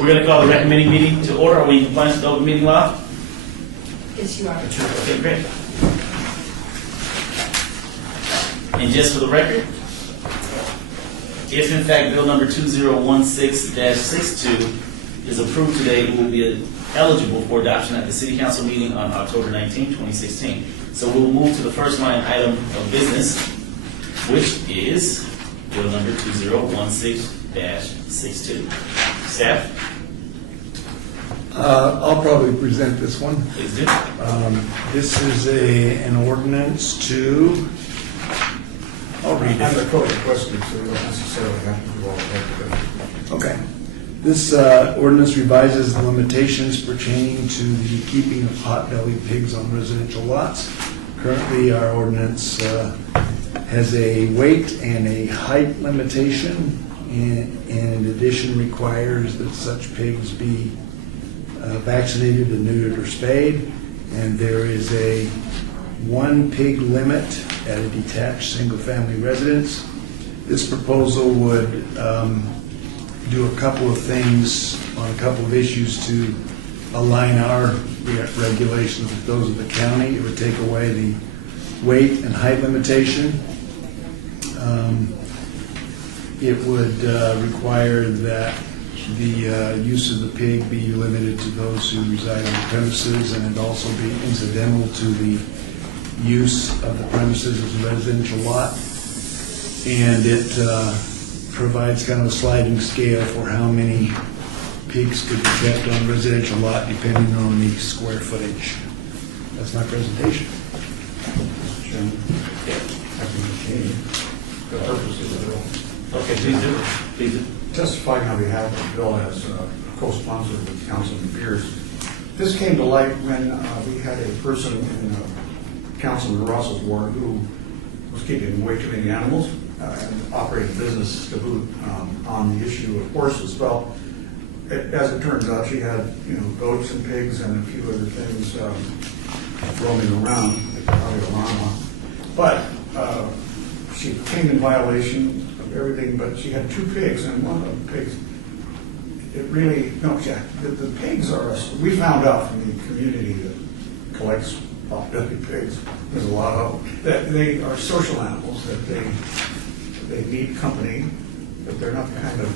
We're going to call the recommending meeting to order. Are we in compliance with open meeting law? Yes, you are. Okay, great. And just for the record, if in fact bill number 2016-62 is approved today, it will be eligible for adoption at the City Council meeting on October 19, 2016. So we'll move to the first line item of business, which is bill number 2016-62. Staff? I'll probably present this one. Please do. This is an ordinance to, I'll read I have it. a code of questions, so you don't necessarily have to do all of that. Okay. This ordinance revises the limitations pertaining to the keeping of pot-bellied pigs on residential lots. Currently, our ordinance has a weight and a height limitation, and in addition requires that such pigs be vaccinated and neutered or spayed, and there is a 1 pig limit at a detached single-family residence. This proposal would do a couple of things on a couple of issues to align our regulations with those of the county. It would take away the weight and height limitation. It would require that the use of the pig be limited to those who reside on the premises, and it also be incidental to the use of the premises as a residential lot. And it provides kind of a sliding scale for how many pigs could be kept on a residential lot depending on the square footage. That's my presentation. Mr. Chairman, I can continue the purposes of the bill. Okay, please do. Please do. Testifying on behalf of the bill as co-sponsor with Councilman Pierce. This came to light when we had a person in Councilman Ross's ward who was keeping way too many animals and operating a business to boot on the issue of horses. Well, as it turns out, she had goats and pigs and a few other things roaming around, like probably a llama. But she came in violation of everything, but she had 2 pigs, and one of the pigs, it really, no, yeah, the pigs are, we found out from the community that collects pot-bellied pigs, there's a lot of them, that they are social animals, that they need company, but they're not the kind of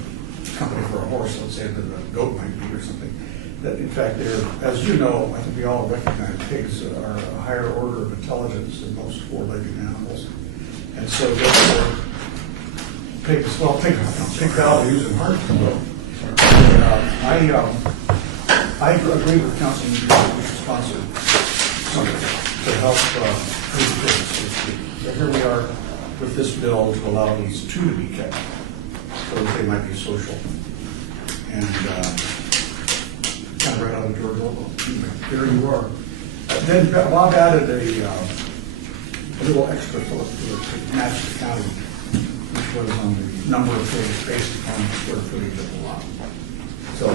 company for a horse, let's say that a goat might be or something. That in fact they're, as you know, I think we all recognize pigs are a higher order of intelligence than most 4-legged animals. And so therefore, pigs, well, pig values and heart control. I agree with Councilman we should sponsor something to help free pigs. So here we are with this bill to allow these 2 to be kept, so that they might be social. And kind of right out of George Orwell. There you are. Then Bob added a little extra to match the county, which was on the number of pigs based upon the square footage of the lot. So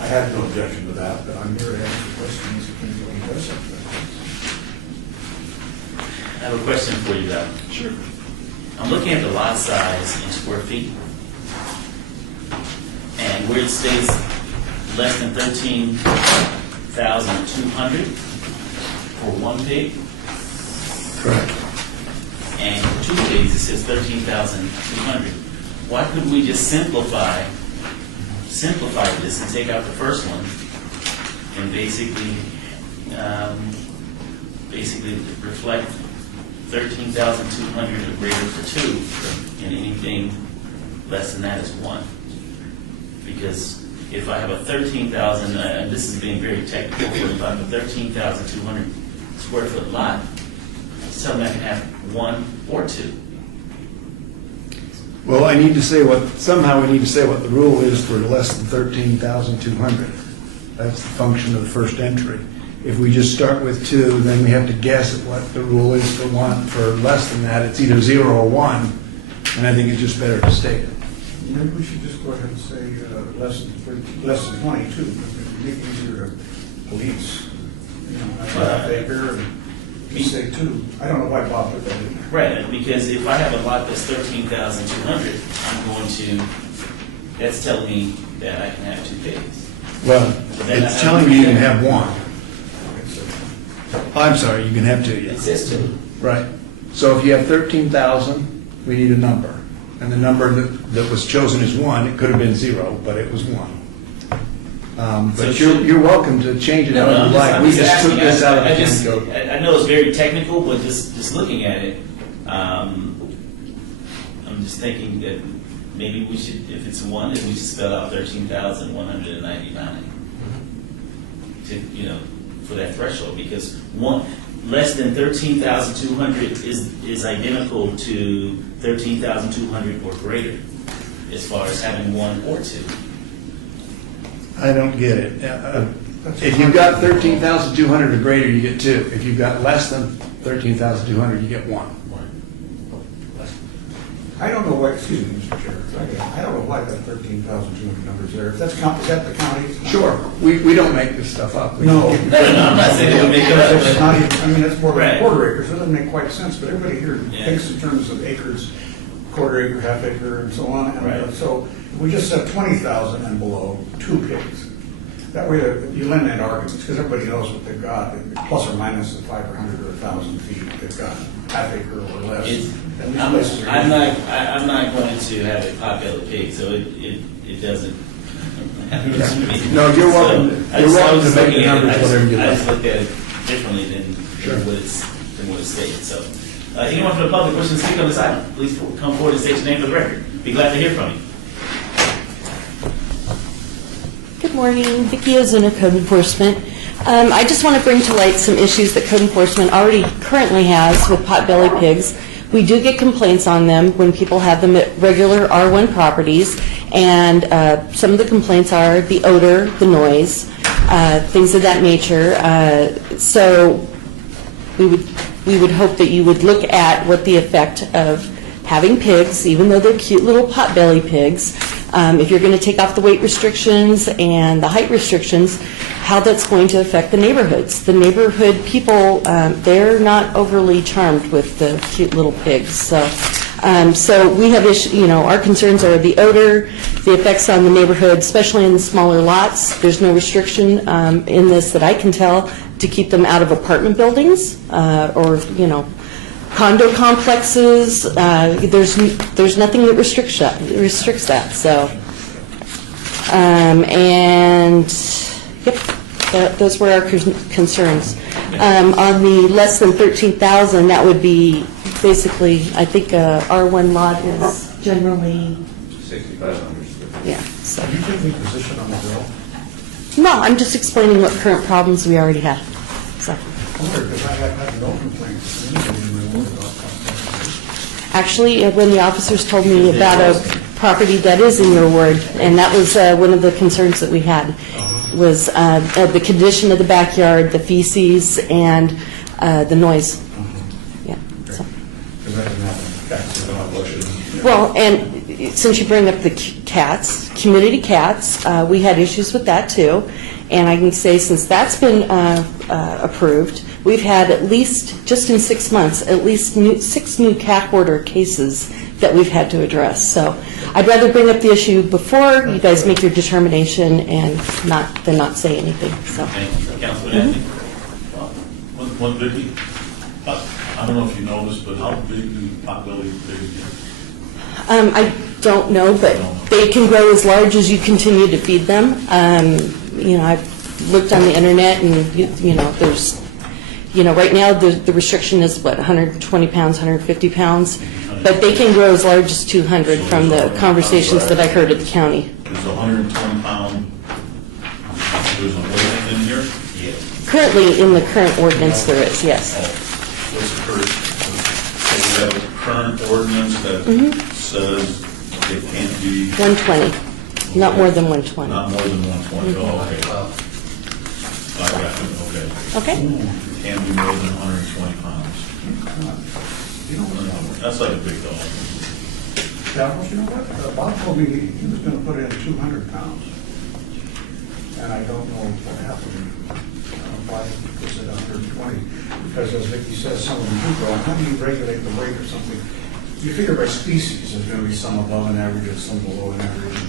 I had no objection to that, but I'm here to answer questions if anybody does have questions. I have a question for you, though. Sure. I'm looking at the lot size in square feet, and where it states less than 13,200 for 1 pig, Correct. and for 2 pigs it says 13,200. Why couldn't we just simplify this and take out the first one and basically reflect 13,200 or greater for 2, and anything less than that is 1. Because if I have a 13,000, and this is being very technical, but if I have a 13,200 square foot lot, something I can have 1 or 2. Well, somehow we need to say what the rule is for less than 13,200. That's the function of the first entry. If we just start with 2, then we have to guess at what the rule is for less than that. It's either 0 or 1, and I think it's just better to state it. Maybe we should just go ahead and say less than 22, because it would make it easier to police. Half acre, and you say 2. I don't know why Bob put that in there. Right, because if I have a lot that's 13,200, I'm going to that's telling me that I can have 2 pigs. Well, then it's I- telling you can have one. Oh, I'm sorry, you can have 2, It yes. says 2. Right. So if you have 13,000, we need a number. And the number that was chosen is 1. It could have been 0, but it was 1. But So you're welcome to change it however you like. I'm We just just took asking. this out of the I just- county code. I know it's very technical, but just looking at it, I'm just thinking that maybe we should, if it's 1, then we should spell out 13,199 to, for that threshold, because less than 13,200 is identical to 13,200 or greater, as far as having 1 or 2. I don't get it. If you've got 13,200 or greater, you get 2. If you've got less than 13,200, you get 1. I don't know why, excuse me, Mr. Chair, I don't know why that 13,200 number's there. If that's, is that the county's? Sure. We don't make this stuff up. We No. just give- No, I'm not saying it would make it up, It's but- not even, I mean, that's more than a Right. quarter acre, so it doesn't make quite sense, but everybody here Yeah. thinks in terms of acres, quarter acre, half acre, and so on. And Right. so we just said 20,000 and below, 2 pigs. That way you eliminate arguments, because everybody knows what they've got, plus or minus the 500 or 1,000 feet, they've got half acre or less. And these places are- I'm not going to have a pot-bellied pig, so it doesn't. No, you're welcome. So, I You're just- I welcome was to make the looking at it- numbers whatever you I just like. looked at it differently Sure. than what it's stated. So, anyone from the public wishing to speak on this item, please come forward and state your name for the record. Be glad to hear from you. Good morning, Vicki Ozuna, Code Enforcement. I just want to bring to light some issues that Code Enforcement already currently has with potbelly pigs. We do get complaints on them when people have them at regular R1 properties, and some of the complaints are the odor, the noise, things of that nature. So we would hope that you would look at what the effect of having pigs, even though they're cute little potbelly pigs, if you're going to take off the weight restrictions and the height restrictions, how that's going to affect the neighborhoods. The neighborhood people, they're not overly charmed with the cute little pigs. So we have our concerns are the odor, the effects on the neighborhood, especially in the smaller lots. There's no restriction in this that I can tell to keep them out of apartment buildings or condo complexes. There's nothing that restricts that. So, and yep, those were our concerns. On the less than 13,000, that would be basically, I think R1 lot is generally 6,500. yeah. So Are you taking position on the bill? no, I'm just explaining what current problems we already have. So. I wonder, because I have had no complaints. Anybody in my ward about that. Actually, when the officers told me about a property that is in your ward, and that was one of the concerns that we had, was the condition of the backyard, the feces, and the noise. Yeah. So. Because that didn't happen. That's the question. Well, and since you bring up the cats, community cats, we had issues with that too. And I can say since that's been approved, we've had at least, just in 6 months, at least 6 new cat order cases that we've had to address. So I'd rather bring up the issue before you guys make your determination and than not say anything. So. Thank you. Councilman Anthony? One Vicki, I don't know if you know this, but how big do potbelly pigs get? I don't know, but they can grow as large as you continue to feed them. I've looked on the internet, and there's, right now the restriction is 120 pounds, 150 pounds, but they can grow as large as 200 from the conversations that I heard at the county. There's a 120-pound, there's a weight in here? Yes. Currently, in the current ordinance, there is, yes. What's the current, so we have a current ordinance that says it can't be 120, not more than 120. not more than 120, oh, okay. I reckon, okay. Okay? Can't be more than 120 pounds. That's like a big dog. Yeah, well, you know what? Bob told me he was going to put in 200 pounds. And I don't know what happened. Why was it 120? Because as Vicki says, some of them do grow. How do you regulate the weight or something? You figure by species, there's going to be some above an average and some below an average.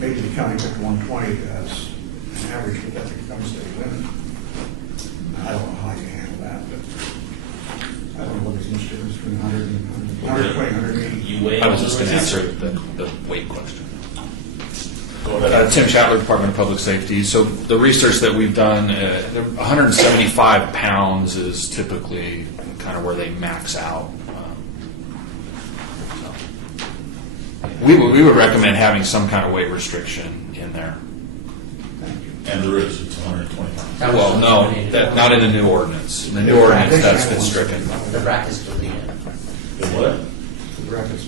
maybe the county took 120 as an average, but that becomes the limit. I don't know how you handle that, but I don't know what there's much difference between 100 and 120, 180. You weigh. I was just going to answer the weight question. Go ahead. Tim Shatler, Department of Public Safety. So the research that we've done, 175 pounds is typically kind of where they max out. We would recommend having some kind of weight restriction in there. And there is, it's 120 pounds. Well, no, not in the new ordinance. In the new ordinance, that's been stricken. The bracket's deleted. The what? The brackets.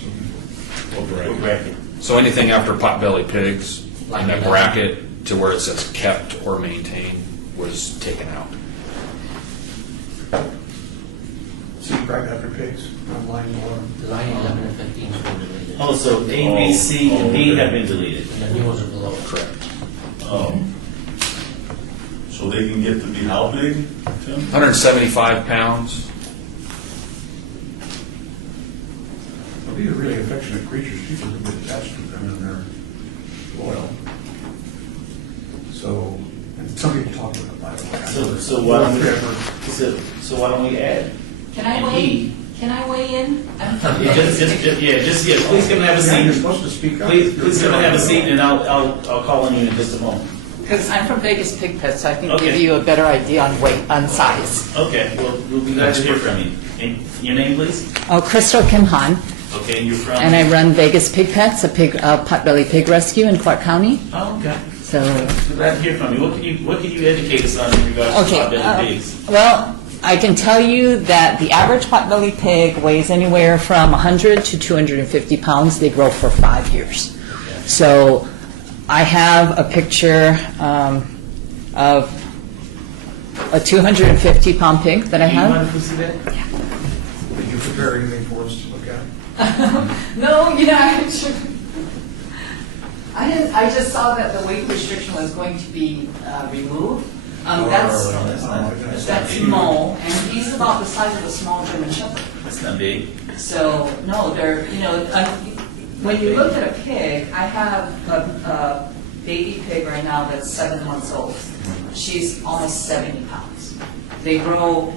What bracket? Bracket. So anything after potbelly pigs, Like in that that. bracket to where it says kept or maintained was taken out. See bracket after pigs on line 1. The line 11 and 15 were deleted. Oh, so A, B, C, and D have been deleted. And the new ones are below. Correct. Oh. So they can get to be how big, Tim? 175 pounds. Well, these are really affectionate creatures. People can get attached to them and they're loyal. So, and some people talk about it, by the way. So why don't we, so why don't we add? Can I And weigh, E? can I weigh in? Yeah, please come and have a You're seat. supposed to speak up. Please come and have a seat, and I'll call on you in just a moment. Because I'm from Vegas Pig Pets, so I can Okay. give you a better idea on weight, on size. Okay, well, we'll be glad to hear from you. And your name, please? Oh, Crystal Kim Han, Okay, and you're from? and I run Vegas Pig Pets, a potbelly pig rescue in Clark County. Oh, okay. So, We're glad to hear from you. What can you educate us on in regards to okay. potbelly pigs? Well, I can tell you that the average potbelly pig weighs anywhere from 100 to 250 pounds. They grow for 5 years. So I have a picture of a 250-pound pig that I Do you mind have. if we see that? Did you prepare anything for us to look at? No, I just saw that the weight restriction was going to be removed. That's Mo, and he's about the size of a small German Shepherd. That's not big. So, no, when you look at a pig, I have a baby pig right now that's 7 months old. She's almost 70 pounds. They grow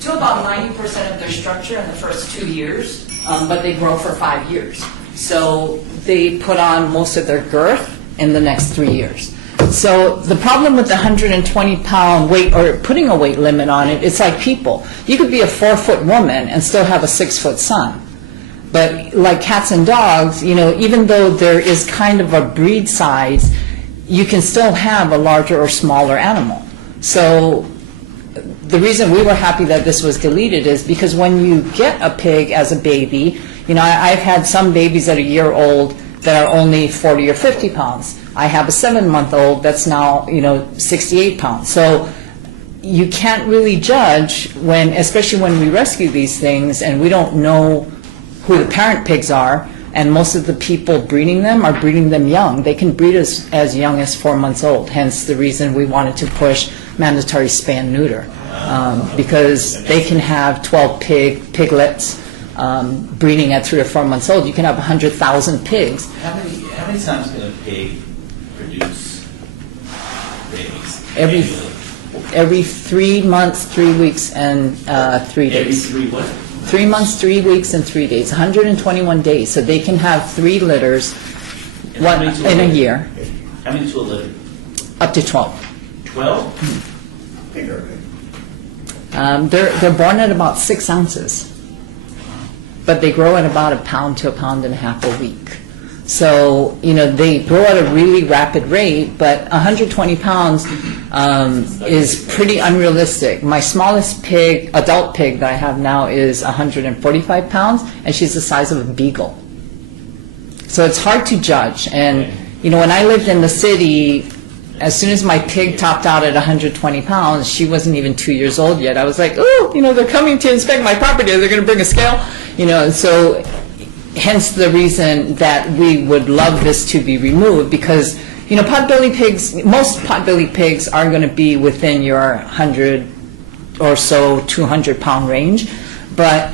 to about 90% of their structure in the first 2 years, but they grow for 5 years. So they put on most of their girth in the next 3 years. So the problem with the 120-pound weight, or putting a weight limit on it, it's like people. You could be a 4-foot woman and still have a 6-foot son. But like cats and dogs, even though there is kind of a breed size, you can still have a larger or smaller animal. So the reason we were happy that this was deleted is because when you get a pig as a baby, I've had some babies that are a year old that are only 40 or 50 pounds. I have a 7-month-old that's now, 68 pounds. So you can't really judge especially when we rescue these things and we don't know who the parent pigs are, and most of the people breeding them are breeding them young. They can breed as young as 4 months old, hence the reason we wanted to push mandatory spay-neuter, because they can have 12 piglets breeding at 3 or 4 months old. You can have 100,000 pigs. How many times can a pig produce babies? Every 3 months, 3 weeks, and 3 days. Every 3 what? 3 months, 3 weeks, and 3 days, 121 days. So they can have 3 litters And how many to in a litter? year, How many to a litter? up to 12. 12? Pig are big. They're born at about 6 ounces, but they grow at about 1 pound to 1.5 pounds a week. So, they grow at a really rapid rate, but 120 pounds is pretty unrealistic. My smallest pig, adult pig that I have now is 145 pounds, and she's the size of a beagle. So it's hard to judge. And, when I lived in the city, as soon as my pig topped out at 120 pounds, she wasn't even 2 years old yet. I was like, oh, they're coming to inspect my property. They're going to bring a scale. So hence the reason that we would love this to be removed, because potbelly pigs, most potbelly pigs are going to be within your 100 or so 200-pound range. But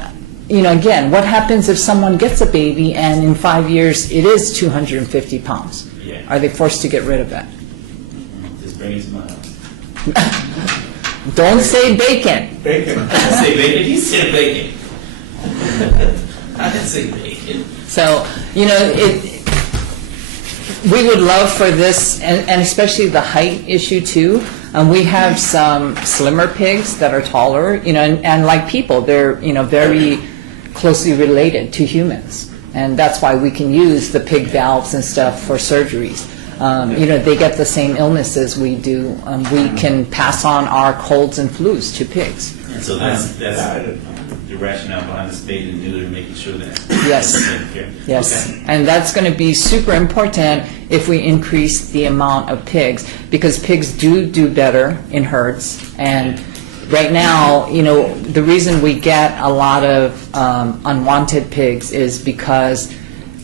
again, what happens if someone gets a baby and in 5 years it is 250 pounds? Yeah. Are they forced to get rid of it? Just bring it to my house. Don't say bacon. Bacon. I didn't say bacon, he said bacon. I didn't say bacon. So, we would love for this, and especially the height issue too. We have some slimmer pigs that are taller, and like people, they're, very closely related to humans. And that's why we can use the pig valves and stuff for surgeries. They get the same illnesses we do. We can pass on our colds and flus to pigs. And so that's the rationale behind the spade and neuter, making sure that. Yes. that's taken care of. Yes, Okay. and that's going to be super important if we increase the amount of pigs, because pigs do better in herds. And right now, the reason we get a lot of unwanted pigs is because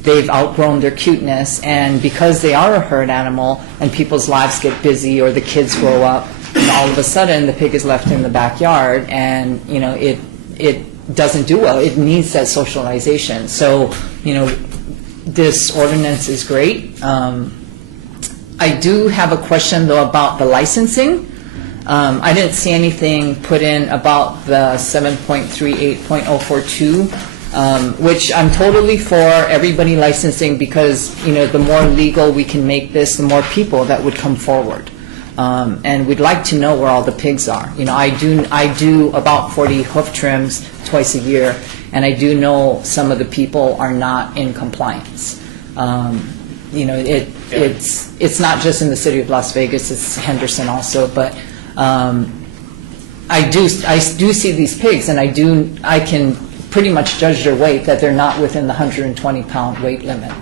they've outgrown their cuteness, and because they are a herd animal and people's lives get busy or the kids grow up, and all of a sudden the pig is left in the backyard, and it doesn't do well. It needs that socialization. So, this ordinance is great. I do have a question though about the licensing. I didn't see anything put in about the 7.38.042, which I'm totally for everybody licensing, because, the more legal we can make this, the more people that would come forward. And we'd like to know where all the pigs are. I do about 40 hoof trims twice a year, and I do know some of the people are not in compliance. It's not just in the city of Las Vegas, it's Henderson also, but I do see these pigs, and I can pretty much judge their weight that they're not within the 120-pound weight limit.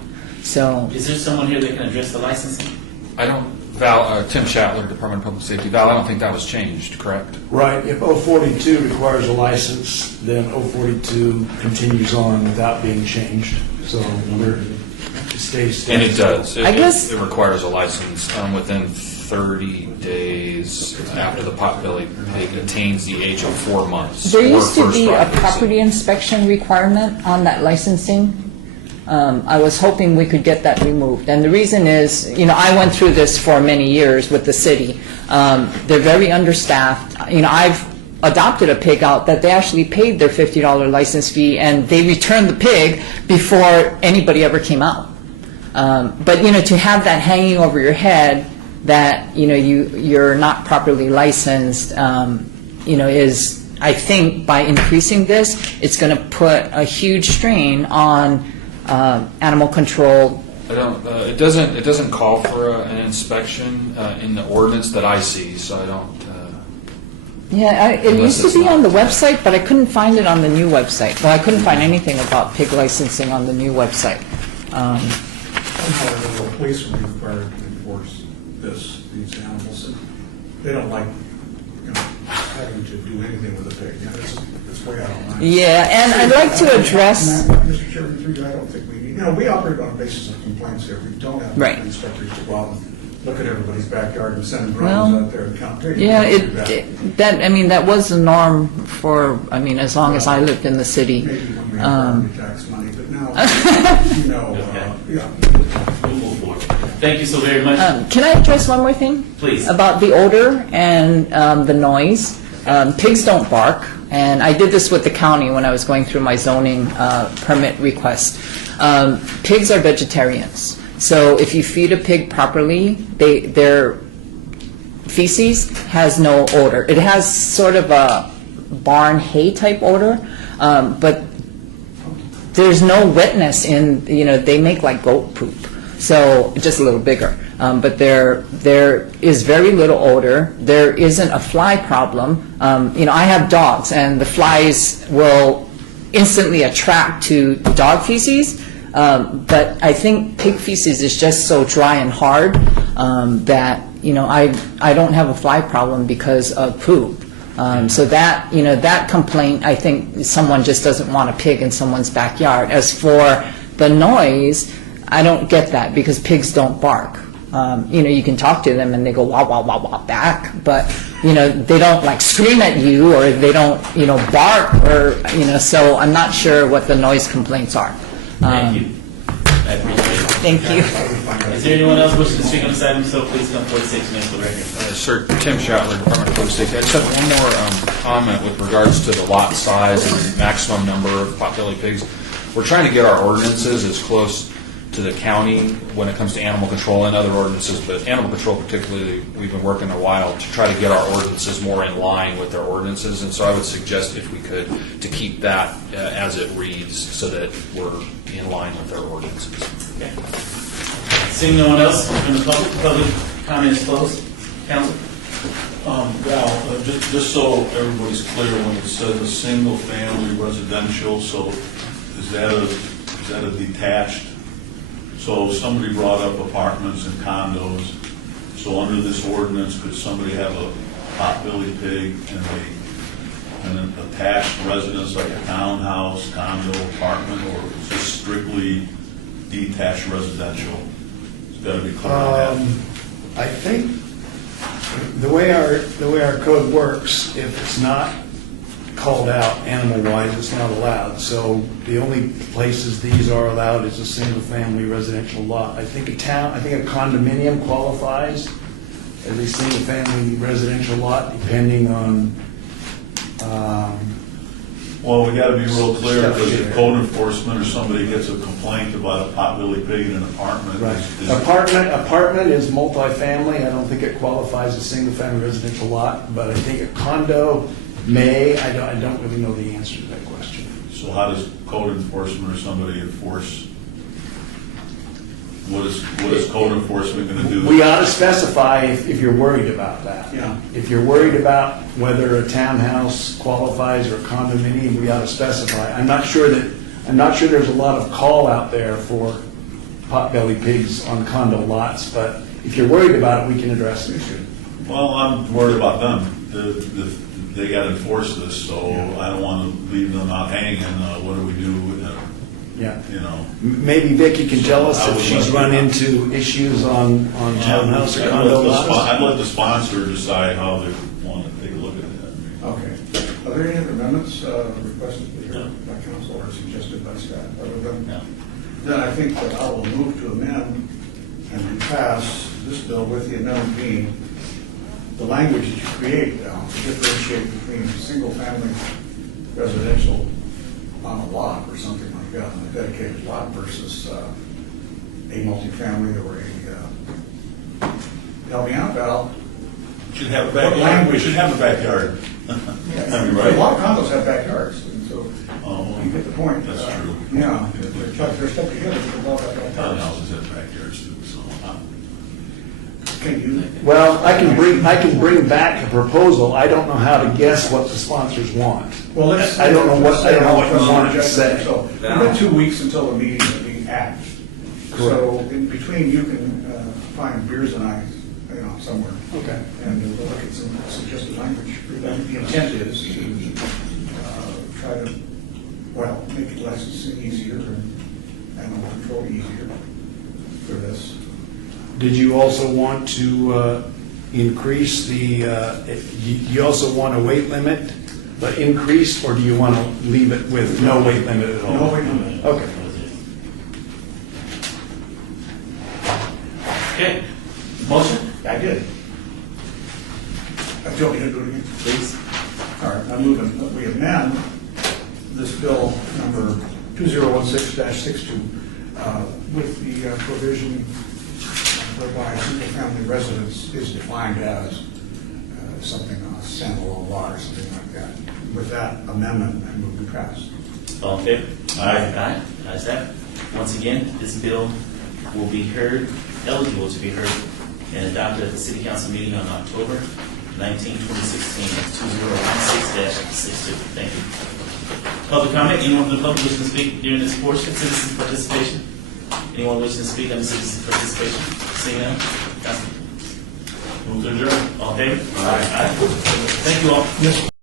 So, Is there someone here that can address the licensing? Tim Shatler, Department of Public Safety. Val, I don't think that was changed, correct? Right, if 042 requires a license, then 042 continues on without being changed. So it stays. And it does. I guess- It requires a license within 30 days after the potbelly pig attains the age of 4 months. there or used to first be a pregnancy. property inspection requirement on that licensing. I was hoping we could get that removed. And the reason is, I went through this for many years with the city. They're very understaffed. I've adopted a pig out that they actually paid their $50 license fee, and they returned the pig before anybody ever came out. But, to have that hanging over your head that, you're not properly licensed, is, I think, by increasing this, it's going to put a huge strain on animal control. It doesn't call for an inspection in the ordinance that I see, so I don't. Yeah, it Unless used to it's be not. on the website, but I couldn't find it on the new website. Well, I couldn't find anything about pig licensing on the new website. Somehow the police will be required to enforce these animals. And they don't like, having to do anything with a pig. It's way out of line. Yeah, and I'd like to address, Mr. Chairman, through you, I don't think we need, we operate on a basis of complaints here. We don't have Right. inspectors to go out and look at everybody's backyard and send Well, drones out there and count pigs. yeah, We don't do that. that was the norm for, as long as I lived in the city. Maybe when we have property tax money, but now, yeah. We'll move forward. Thank you so very much. Can I address one more thing? Please. About the odor and the noise. Pigs don't bark, and I did this with the county when I was going through my zoning permit request. Pigs are vegetarians, so if you feed a pig properly, their feces has no odor. It has sort of a barn hay type odor, but there's no wetness in, they make like goat poop. So just a little bigger. But there is very little odor. There isn't a fly problem. I have dogs, and the flies will instantly attract to dog feces. But I think pig feces is just so dry and hard that I don't have a fly problem because of poop. So that complaint, I think someone just doesn't want a pig in someone's backyard. As for the noise, I don't get that because pigs don't bark. You can talk to them and they go wah, wah, wah, wah back, but, they don't like scream at you, or they don't, bark, or, so I'm not sure what the noise complaints are. Thank you. I appreciate it. Thank you. I would find that Is there anyone else wishing to speak on this item? So please come forward, state your name for the record. Sir, Tim Shatler, Department of Public Safety. I just have one more comment with regards to the lot size and maximum number of potbelly pigs. We're trying to get our ordinances as close to the county when it comes to animal control and other ordinances, but animal control particularly, we've been working a while to try to get our ordinances more in line with their ordinances, and so I would suggest if we could, to keep that as it reads so that we're in line with their ordinances. Okay. Seeing no one else from the public comment is closed. Council? Val, just so everybody's clear, when it says a single-family residential, so is that a detached? So somebody brought up apartments and condos, so under this ordinance, could somebody have a potbelly pig and an attached residence like a townhouse, condo, apartment, or is this strictly detached residential? It's got to be clear on that. I think the way our code works, if it's not called out animal-wise, it's not allowed. So the only places these are allowed is a single-family residential lot. I think a condominium qualifies as a single-family residential lot, depending on. Well, we got to be real clear, because if code enforcement or somebody gets a complaint about a potbelly pig in an apartment. Right. is- Apartment is multifamily. I don't think it qualifies as single-family residential lot, but I think a condo may. I don't really know the answer to that question. So how does code enforcement or somebody enforce? What is code enforcement going to do? We ought to specify if you're worried about that. Yeah. If you're worried about whether a townhouse qualifies or a condominium, we ought to specify. I'm not sure there's a lot of call out there for potbelly pigs on condo lots, but if you're worried about it, we can address the issue. Well, I'm worried about them. They got to enforce this, so I don't want to leave them out hanging. What do we do? Yeah. You know. Maybe Vicki can tell us I if would she's like run to- into issues on townhouse or condo lots. I'd let the sponsor decide how they want to take a look at that. Okay. Are there any other amendments requested by council or suggested by staff? Other than- No. Then I think that I will move to amend and pass this bill with the amendment being the language that you create now to differentiate between single-family residential on a lot or something like that, on a dedicated lot versus a multifamily or help me out, Val. Should have a What backyard. language? We should have a backyard. I mean, A right? lot of condos have backyards, and so Oh, you get the point. That's true. Yeah, they're stuck together, but a lot of backyards. Townhouses have backyards too, so. Can you? Well, I can bring back a proposal. I don't know how to guess what the sponsors want. Well, let's. I don't know what you want to say. So, we've got 2 weeks until the meeting of the act. So, in between, you can find beers and ice, somewhere. Okay. And we'll look at some suggested language. The intent is to try to, make licensing easier and animal control easier for this. Did you also want to increase the, you also want a weight limit, but increase, or do you want to leave it with no weight limit at all? No weight limit. Okay. Okay. Motion? I did. Do you want me to do it again? Please. All right, I'm moving, we amend this bill number 2016-62 with the provision whereby single-family residence is defined as something on a standalone lot or something like that. With that amendment, I move to pass. All in favor? Aye. Aye. Ayes have it. Once again, this bill will be heard, eligible to be heard, and adopted at the City Council meeting on October 19, 2016, at 2016-62. Thank you. Public comment, anyone from the public wishing to speak during this portion, citizen participation? Anyone wishing to speak on citizen participation? Seeing none? Councilman? Move to adjourn. All in favor? Aye. Thank you all.